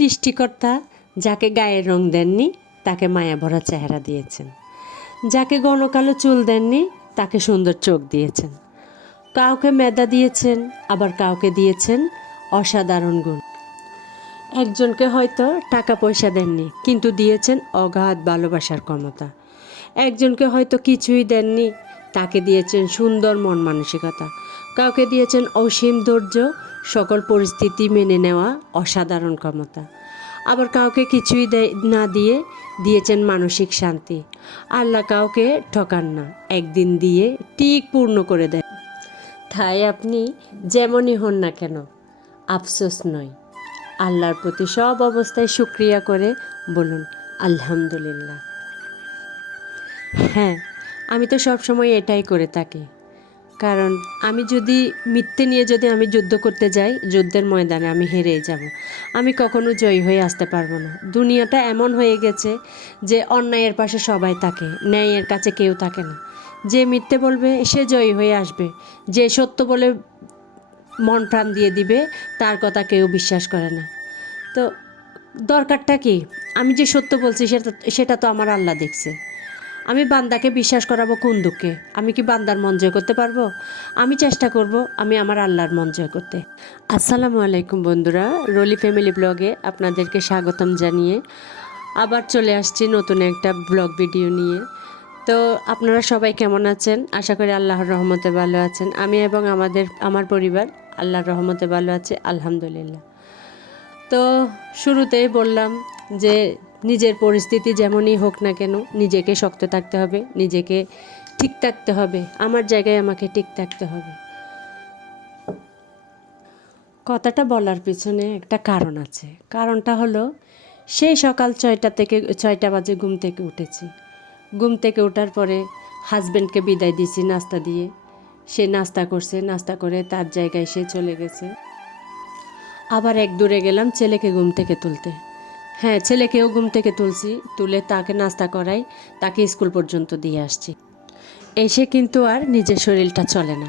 সৃষ্টিকর্তা যাকে গায়ের রং দেননি, তাকে মায়া ভরা চেহারা দিয়েছেন। যাকে গণকালো চুল দেননি, তাকে সুন্দর চোখ দিয়েছেন। কাউকে মেদা দিয়েছেন, আবার কাউকে দিয়েছেন অসাধারণ গুণ। একজনকে হয়তো টাকা পয়সা দেননি, কিন্তু দিয়েছেন অগাধ ভালোবাসার ক্ষমতা। একজনকে হয়তো কিছুই দেননি, তাকে দিয়েছেন সুন্দর মন মানসিকতা। কাউকে দিয়েছেন অসীম ধৈর্য, সকল পরিস্থিতি মেনে নেওয়া অসাধারণ ক্ষমতা। আবার কাউকে কিছুই না দিয়ে দিয়েছেন মানসিক শান্তি। আল্লাহ কাউকে ঠকান না, একদিন দিয়ে ঠিক পূর্ণ করে দেয় তাই আপনি যেমনই হন না কেন, আফসোস নয়। আল্লাহর প্রতি সব অবস্থায় শুক্রিয়া করে বলুন, আলহামদুলিল্লাহ। হ্যাঁ আমি তো সব সময় এটাই করে থাকি। কারণ আমি যদি মিথ্যে নিয়ে যদি আমি যুদ্ধ করতে যাই, যুদ্ধের ময়দানে আমি হেরে যাব। আমি কখনো জয়ী হয়ে আসতে পারব না। দুনিয়াটা এমন হয়ে গেছে যে অন্যায়ের পাশে সবাই থাকে, ন্যায়ের কাছে কেউ থাকে না। যে মিথ্যে বলবে, সে জয়ী হয়ে আসবে। যে সত্য বলে মন প্রাণ দিয়ে দিবে, তার কথা কেউ বিশ্বাস করে না। তো দরকারটা কি? আমি যে সত্য বলছি, সেটা সেটা তো আমার আল্লাহ দেখছে। আমি বান্দাকে বিশ্বাস করাবো কোন দুঃখে? আমি কি বান্দার মন জয় করতে পারব? আমি চেষ্টা করব আমি আমার আল্লাহর মন জয় করতে। আসসালামু আলাইকুম বন্ধুরা, রলি ফ্যামিলি ব্লগে আপনাদেরকে স্বাগতম জানিয়ে আবার চলে আসছি নতুন একটা ব্লগ ভিডিও নিয়ে। তো আপনারা সবাই কেমন আছেন? আশা করি আল্লাহর রহমতে ভালো আছেন। আমি এবং আমাদের, আমার পরিবার আল্লাহর রহমতে ভালো আছে, আলহামদুলিল্লাহ। তো শুরুতেই বললাম যে নিজের পরিস্থিতি যেমনই হোক না কেন, নিজেকে শক্ত থাকতে হবে, নিজেকে ঠিক থাকতে হবে, আমার জায়গায় আমাকে ঠিক থাকতে হবে। কথাটা বলার পিছনে একটা কারণ আছে। কারণটা হলো, সেই সকাল ছয়টা থেকে, ছয়টা বাজে ঘুম থেকে উঠেছি। ঘুম থেকে ওঠার পরে হাজব্যান্ডকে বিদায় দিছি নাস্তা দিয়ে। সে নাস্তা করছে, নাস্তা করে তার জায়গায় সে চলে গেছে। আবার এক দূরে গেলাম ছেলেকে ঘুম থেকে তুলতে। হ্যাঁ ছেলেকেও ঘুম থেকে তুলছি, তুলে তাকে নাস্তা করাই, তাকে স্কুল পর্যন্ত দিয়ে আসছি। এসে কিন্তু আর নিজের শরীরটা চলে না।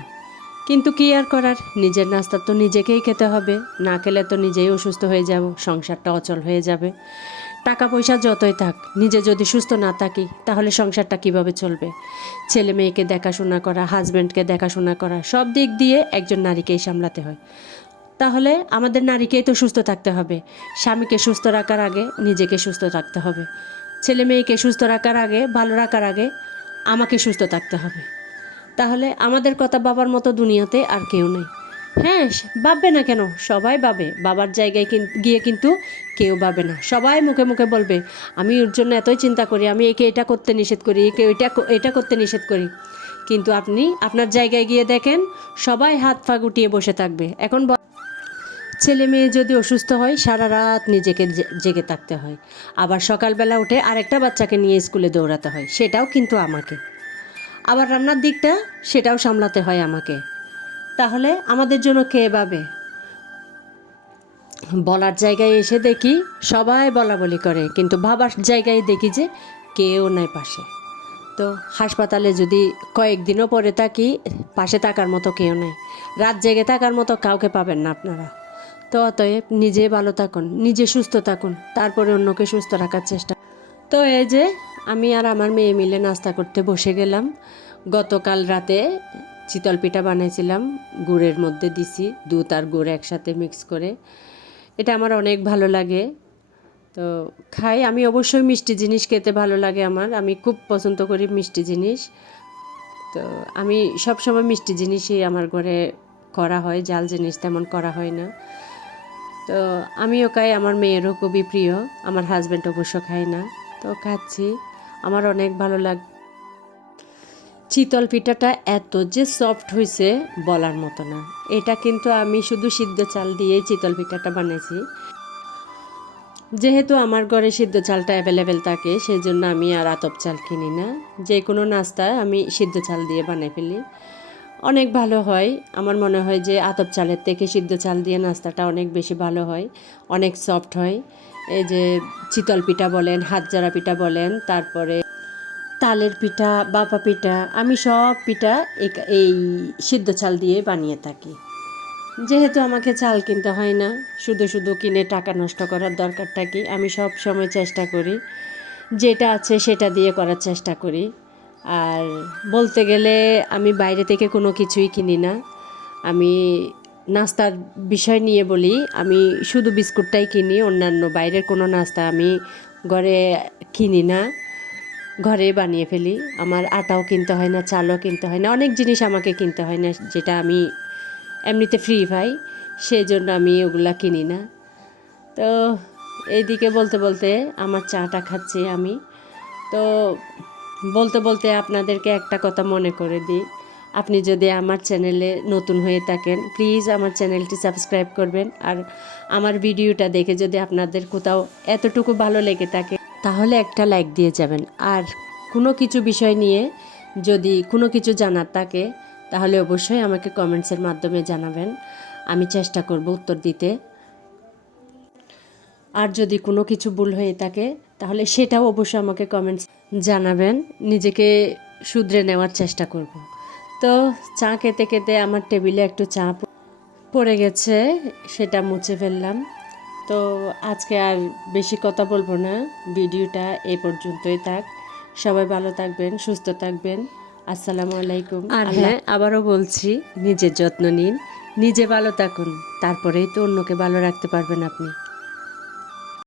কিন্তু কি আর করার? নিজের নাস্তা তো নিজেকেই খেতে হবে। না খেলে তো নিজেই অসুস্থ হয়ে যাব, সংসারটা অচল হয়ে যাবে। টাকা পয়সা যতই থাক, নিজে যদি সুস্থ না থাকি, তাহলে সংসারটা কীভাবে চলবে? ছেলে মেয়েকে দেখাশোনা করা হাজব্যান্ডকে দেখাশোনা করা, সব দিক দিয়ে একজন নারীকেই সামলাতে হয়। তাহলে আমাদের নারীকেই তো সুস্থ থাকতে হবে। স্বামীকে সুস্থ রাখার আগে নিজেকে সুস্থ থাকতে হবে। ছেলে মেয়েকে সুস্থ রাখার আগে, ভালো রাখার আগে আমাকে সুস্থ থাকতে হবে। তাহলে আমাদের কথা বাবার মতো দুনিয়াতে আর কেউ নেই। হ্যাঁ ভাববে না কেন? সবাই ভাবে। বাবার জায়গায় গিয়ে কিন্তু কেউ ভাবে না। সবাই মুখে মুখে বলবে, আমি ওর জন্য এতই চিন্তা করি, আমি একে এটা করতে নিষেধ করি, একে এটা এটা করতে নিষেধ করি। কিন্তু আপনি আপনার জায়গায় গিয়ে দেখেন, সবাই হাত পা গুটিয়ে বসে থাকবে। এখন ছেলে মেয়ে যদি অসুস্থ হয়, সারা রাত নিজেকে জেগে থাকতে হয়। আবার সকালবেলা উঠে আরেকটা বাচ্চাকে নিয়ে স্কুলে দৌড়াতে হয়, সেটাও কিন্তু আমাকে। আবার রান্নার দিকটা সেটাও সামলাতে হয় আমাকে। তাহলে আমাদের জন্য কে ভাবে? বলার জায়গায় এসে দেখি সবাই বলা বলি করে, কিন্তু ভাবার জায়গায় দেখি যে কেউ নাই পাশে। তো হাসপাতালে যদি কয়েকদিনও পরে থাকি, পাশে থাকার মতো কেউ নেই। রাত জেগে থাকার মতো কাউকে পাবেন না আপনারা। তো অতএব নিজে ভালো থাকুন, নিজে সুস্থ থাকুন, তারপরে অন্যকে সুস্থ রাখার চেষ্টা। তো এই যে আমি আর আমার মেয়ে মিলে নাস্তা করতে বসে গেলাম। গতকাল রাতে চিতল পিঠা বানিয়েছিলাম গুড়ের মধ্যে দিছি, দুধ আর গুড় একসাথে মিক্স করে। এটা আমার অনেক ভালো লাগে। তো খাই, আমি অবশ্যই মিষ্টি জিনিস খেতে ভালো লাগে আমার, আমি খুব পছন্দ করি মিষ্টি জিনিস। তো আমি সব সময় মিষ্টি জিনিসই আমার ঘরে করা হয় জাল জিনিস তেমন করা হয় না। তো আমিও খাই আমার মেয়েরও খুবই প্রিয়, আমার হাজব্যান্ড অবশ্য খায় না। তো খাচ্ছি, আমার অনেক ভালো লাগ, চিতল পিঠাটা এত যে সফট হয়েছে বলার মতো না। এটা কিন্তু আমি শুধু সিদ্ধ চাল দিয়েই চিতল পিঠাটা বানিয়েছি যেহেতু আমার ঘরে সিদ্ধ চালটা অ্যাভেলেবেল থাকে সেই জন্য আমি আর আতপ চাল কিনি না। যে কোনো নাস্তা আমি সিদ্ধ চাল দিয়ে বানিয়ে ফেলি। অনেক ভালো হয়। আমার মনে হয় যে আতপ চালের থেকে সিদ্ধ চাল দিয়ে নাস্তাটা অনেক বেশি ভালো হয়, অনেক সফট হয়। এই যে চিতল পিঠা বলেন হাতজারা পিঠা বলেন, তারপরে তালের পিঠা, বাপা পিঠা, আমি সব পিঠা এই- সিদ্ধ চাল দিয়ে বানিয়ে থাকি। যেহেতু আমাকে চাল কিনতে হয় না, শুধু শুধু কিনে টাকা নষ্ট করার দরকারটা কি, আমি সব সময় চেষ্টা করি। যেটা আছে সেটা দিয়ে করার চেষ্টা করি। আর বলতে গেলে আমি বাইরে থেকে কোনো কিছুই কিনি না। আমি নাস্তার বিষয় নিয়ে বলি, আমি শুধু বিস্কুটটাই কিনি, অন্যান্য বাইরের কোনো নাস্তা আমি ঘরে কিনি না ঘরে বানিয়ে ফেলি। আমার আটাও কিনতে হয় না, চালও কিনতে হয় না, অনেক জিনিস আমাকে কিনতে হয় না, যেটা আমি এমনিতে ফ্রি পাই সেই জন্য আমি ওগুলা কিনি না। তো এইদিকে বলতে বলতে আমার চাটা খাচ্ছি আমি। তো বলতে বলতে আপনাদেরকে একটা কথা মনে করে দিই। আপনি যদি আমার চ্যানেলে নতুন হয়ে থাকেন প্লিজ আমার চ্যানেলটি সাবস্ক্রাইব করবেন। আর আমার ভিডিওটা দেখে যদি আপনাদের কোথাও এতটুকু ভালো লেগে থাকে, তাহলে একটা লাইক দিয়ে যাবেন। আর কোনো কিছু বিষয় নিয়ে যদি কোনো কিছু জানার থাকে, তাহলে অবশ্যই আমাকে কমেন্টসের মাধ্যমে জানাবেন। আমি চেষ্টা করব উত্তর দিতে। আর যদি কোনো কিছু ভুল হয়ে থাকে তাহলে সেটাও অবশ্যই আমাকে কমেন্টস জানাবেন। নিজেকে শুধরে নেওয়ার চেষ্টা করব। তো চা খেতে খেতে আমার টেবিলে একটু চা পড়ে গেছে সেটা মুছে ফেললাম। তো আজকে আর বেশি কথা বলব না। ভিডিওটা এই পর্যন্তই থাক। সবাই ভালো থাকবেন সুস্থ থাকবেন। আসসালামু আলাইকুম। আর হ্যাঁ আবারও বলছি নিজের যত্ন নিন। নিজে ভালো থাকুন তারপরেই তো অন্যকে ভালো রাখতে পারবেন আপনি।